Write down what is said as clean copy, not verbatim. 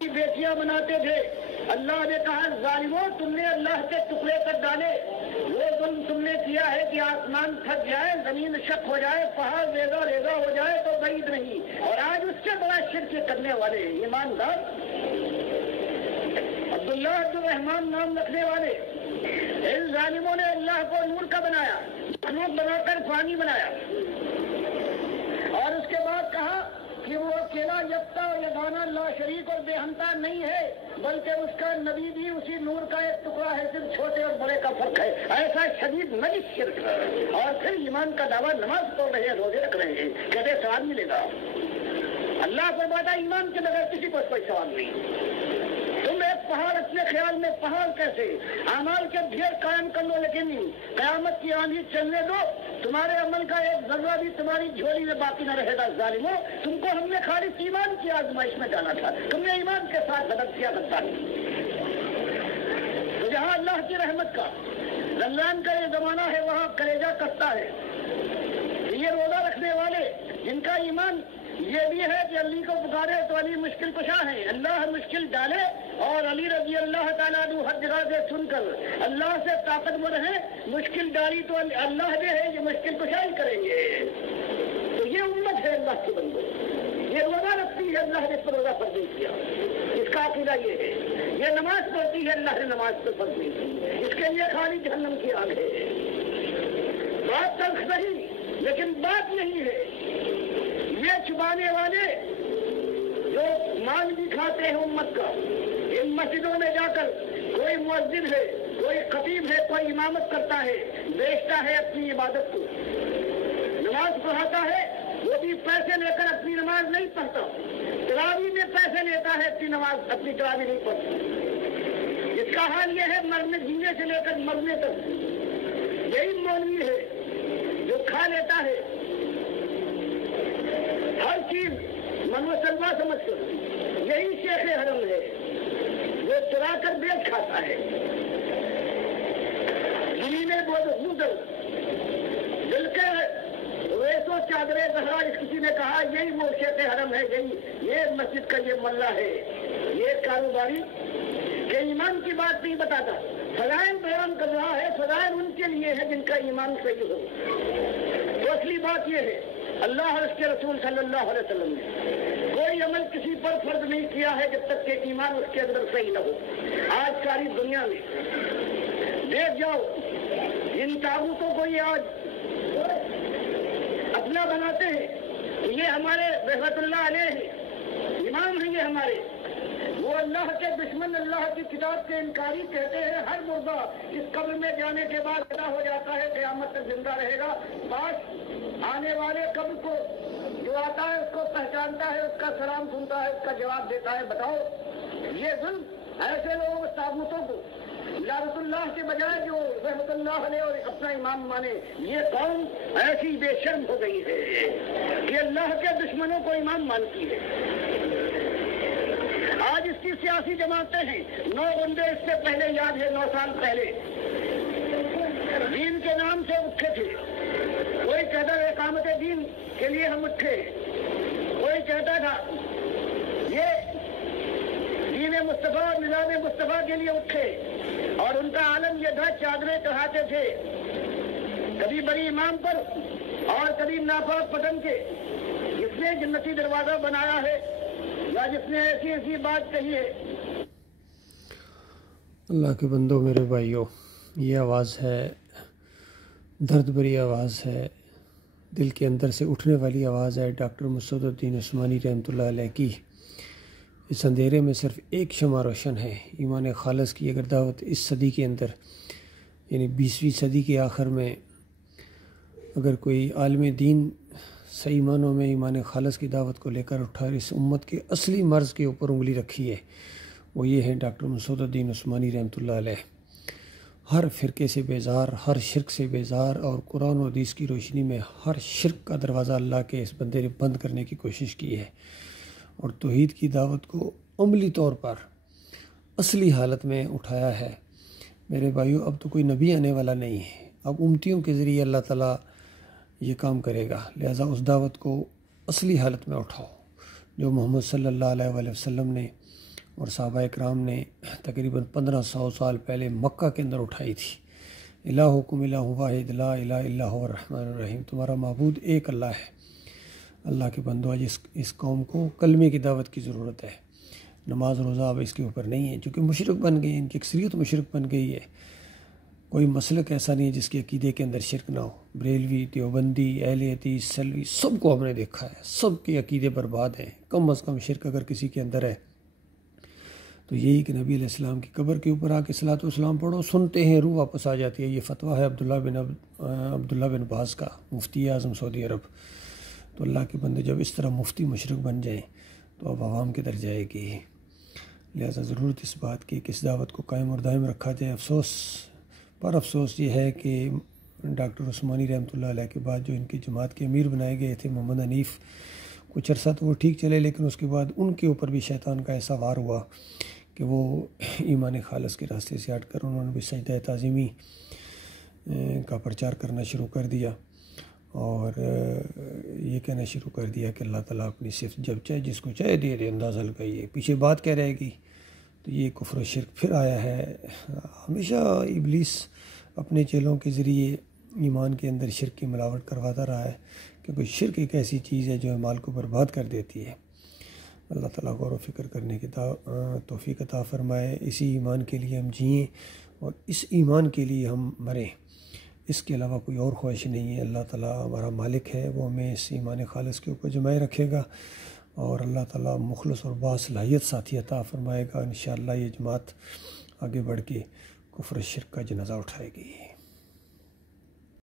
بیٹیاں بناتے تھے۔ اللہ نے کہا ظالموں تم نے اللہ کے ٹکڑے کر ڈالے، وہ ظلم تم نے کیا ہے کہ آسمان تھک جائے، زمین شق ہو جائے، پہاڑ ریزہ ریزہ ہو جائے تو بعید نہیں، اور آج اس سے بڑا شرک کرنے والے ایماندار عبداللہ عبدالرحمان نام رکھنے والے ان ظالموں نے اللہ کو نور کا بنایا، مخلوق بنا کر پانی بنایا، اور اس کے بعد کہا کہ وہ اکیلا یکتا اور یگانہ لا شریک اور بے ہمتا نہیں ہے، بلکہ اس کا نبی بھی اسی نور کا ایک ٹکڑا ہے، صرف چھوٹے اور بڑے کا فرق ہے۔ ایسا شدید نجس شرک، اور پھر ایمان کا دعویٰ، نماز پڑھ رہے ہیں، روزے رکھ رہے ہیں، کہتے ثواب ملے گا۔ اللہ کو بتا ایمان کے بغیر کسی کو کوئی ثواب نہیں۔ تم ایک پہاڑ اپنے خیال میں پہاڑ کیسے اعمال کے ڈھیر قائم کر لو، لیکن قیامت کی آندھی چلنے دو، تمہارے عمل کا ایک ذرہ بھی تمہاری جھولی میں باقی نہ رہے گا۔ ظالموں تم کو ہم نے خالص ایمان کی آزمائش میں ڈالا تھا، تم نے ایمان کے ساتھ غلط کیا غداری۔ تو جہاں اللہ کی رحمت کا رمضان کا یہ زمانہ ہے وہاں کلیجہ کستا ہے۔ یہ روزہ رکھنے والے جن کا ایمان یہ بھی ہے کہ علی کو پکارے تو علی مشکل کشا ہے، اللہ مشکل ڈالے، اور علی رضی اللہ تعالیٰ عنہ ہر جگہ سے سن کر اللہ سے طاقتور ہیں، مشکل ڈالی تو اللہ جو ہے یہ مشکل کشائی کریں گے۔ تو یہ امت ہے اللہ کے بندوں، یہ روزہ رکھتی ہے، اللہ نے اس پر روزہ فرض نہیں کیا، اس کا عقیدہ یہ ہے۔ یہ نماز پڑھتی ہے، اللہ نے نماز پر فرض نہیں کی، اس کے لیے خالی جہنم کی آگ ہے۔ بات تلخ نہیں لیکن بات نہیں ہے، یہ چھپانے والے جو مال بھی کھاتے ہیں امت کا، ان مسجدوں میں جا کر کوئی مؤذن ہے، کوئی خطیب ہے، کوئی امامت کرتا ہے، بیچتا ہے اپنی عبادت کو، نماز پڑھاتا ہے، وہ بھی پیسے لے کر اپنی نماز نہیں پڑھتا، تراویح میں پیسے لیتا ہے، اپنی نماز اپنی تراویح نہیں پڑھتا۔ اس کا حال یہ ہے مرنے جینے سے لے کر مرنے تک۔ یہی مولوی ہے جو کھا لیتا ہے ہر چیز منوسلوا سمجھ کر، یہی شیخ حرم ہے جو چرا کر بیچ کھاتا ہے۔ زمینیں بودر دل کے ریسو چادرے زہرا، کسی نے کہا یہی وہ شیخ حرم ہے، یہی یہ مسجد کا یہ ملا ہے، یہ کاروباری کہ ایمان کی بات نہیں بتاتا، فضائل بیان کر رہا ہے، فضائل ان کے لیے ہے جن کا ایمان صحیح ہو۔ تو اصلی بات یہ ہے اللہ اور اس کے رسول صلی اللہ علیہ وسلم نے کوئی عمل کسی پر فرض نہیں کیا ہے جب تک کہ ایمان اس کے اندر صحیح نہ ہو۔ آج ساری دنیا میں دیکھ جاؤ، ان تابوتوں کو یہ آج اپنا بناتے ہیں، یہ ہمارے رحمت اللہ علیہ ہیں، امام ہیں یہ ہمارے، وہ اللہ کے دشمن، اللہ کی کتاب کے انکاری کہتے ہیں ہر مردہ اس قبر میں جانے کے بعد پیدا ہو جاتا ہے، قیامت تک زندہ رہے گا۔ پاس آنے والے قبر کو جو آتا ہے اس کو پہچانتا ہے، اس کا سلام سنتا ہے، اس کا جواب دیتا ہے۔ بتاؤ یہ ظلم ایسے لوگوں تابوتوں کو لعنت اللہ کے بجائے جو رحمت اللہ علیہ اور اپنا امام مانے، یہ قوم ایسی بے شرم ہو گئی ہے کہ اللہ کے دشمنوں کو امام مانتی ہے۔ آج اس کی سیاسی جماعتیں ہیں، 9 بندے اس سے پہلے یاد ہے، 9 سال پہلے دین کے نام سے اٹھے تھے، کوئی کہتا ہے اقامت دین کے لیے ہم اٹھے، کوئی کہتا تھا یہ دین مصطفیٰ اور نظام مصطفیٰ کے لیے اٹھے، اور ان کا عالم یہ تھا چادریں چڑھاتے تھے، کبھی بڑی امام پر اور کبھی ناپاک پتن کے، جس نے جنتی دروازہ بنایا ہے یا جس نے ایسی ایسی بات کہی ہے۔ اللہ کے بندوں، میرے بھائیوں، یہ آواز ہے، درد بھری آواز ہے، دل کے اندر سے اٹھنے والی آواز ہے ڈاکٹر مسعود الدین عثمانی رحمۃ اللہ علیہ کی۔ اس اندھیرے میں صرف ایک شمع روشن ہے، ایمان خالص کی اگر دعوت اس صدی کے اندر، یعنی 20ویں صدی کے آخر میں اگر کوئی عالم دین صحیح معنوں میں ایمان خالص کی دعوت کو لے کر اٹھا اور اس امت کے اصلی مرض کے اوپر انگلی رکھی ہے، وہ یہ ہے ڈاکٹر مسعود الدین عثمانی رحمۃ اللہ علیہ۔ ہر فرقے سے بیزار، ہر شرک سے بیزار، اور قرآن و حدیث کی روشنی میں ہر شرک کا دروازہ اللہ کے اس بندے نے بند کرنے کی کوشش کی ہے، اور توحید کی دعوت کو عملی طور پر اصلی حالت میں اٹھایا ہے۔ میرے بھائیو، اب تو کوئی نبی آنے والا نہیں ہے، اب امتیوں کے ذریعے اللہ تعالیٰ یہ کام کرے گا، لہذا اس دعوت کو اصلی حالت میں اٹھاؤ جو محمد صلی اللہ علیہ وآلہ وسلم نے اور صحابہ اکرام نے تقریباً 1500 سال پہلے مکہ کے اندر اٹھائی تھی۔ الہکم الہ واحد لا الہ الا هو الرحمن الرحیم، تمہارا معبود ایک اللہ ہے۔ اللہ کے بندو، آج اس قوم کو کلمے کی دعوت کی ضرورت ہے۔ نماز روزہ اب اس کے اوپر نہیں ہے، چونکہ مشرک بن گئی، ان کی اکثریت مشرک بن گئی ہے۔ کوئی مسلک ایسا نہیں ہے جس کے عقیدے کے اندر شرک نہ ہو۔ بریلوی، دیوبندی، اہل حدیث، سلوی، سب کو ہم نے دیکھا ہے، سب کے عقیدے برباد ہیں۔ کم از کم شرک اگر کسی کے اندر ہے تو یہی کہ نبی علیہ السلام کی قبر کے اوپر آ کے صلاۃ والسلام پڑھو، سنتے ہیں روح واپس آ جاتی ہے۔ یہ فتویٰ ہے عبداللہ بن باز کا، مفتی اعظم سعودی عرب۔ تو اللہ کے بندے جب اس طرح مفتی مشرک بن جائیں تو اب عوام کدھر جائے گی؟ لہذا ضرورت اس بات کی کہ اس دعوت کو قائم اور دائم رکھا جائے۔ افسوس یہ ہے کہ ڈاکٹر عثمانی رحمۃ اللہ علیہ کے بعد جو ان کی جماعت کے امیر بنائے گئے تھے محمد حنیف، کچھ عرصہ تو وہ ٹھیک چلے، لیکن اس کے بعد ان کے اوپر بھی شیطان کا ایسا وار ہوا کہ وہ ایمان خالص کے راستے سے ہٹ کر انہوں نے بھی سجدہ تعظیمی کا پرچار کرنا شروع کر دیا، اور یہ کہنا شروع کر دیا کہ اللہ تعالیٰ اپنی صفت جب چاہے جس کو چاہے دے دے، اندازہ لگائیے، پیچھے بات کیا رہے گی؟ تو یہ کفر و شرک پھر آیا ہے۔ ہمیشہ ابلیس اپنے چیلوں کے ذریعے ایمان کے اندر شرک کی ملاوٹ کرواتا رہا ہے، کیونکہ شرک ایک ایسی چیز ہے جو مال کو برباد کر دیتی ہے۔ اللہ تعالیٰ غور و فکر کرنے کی توفیق عطا فرمائے، اسی ایمان کے لیے ہم جئیں اور اس ایمان کے لیے ہم مریں، اس کے علاوہ کوئی اور خواہش نہیں ہے۔ اللہ تعالیٰ ہمارا مالک ہے، وہ ہمیں اس ایمان خالص کے اوپر جمائے رکھے گا، اور اللہ تعالیٰ مخلص اور باصلاحیت ساتھی عطا فرمائے گا۔ انشاءاللہ یہ جماعت آگے بڑھ کے کفر شرک کا جنازہ اٹھائے گی۔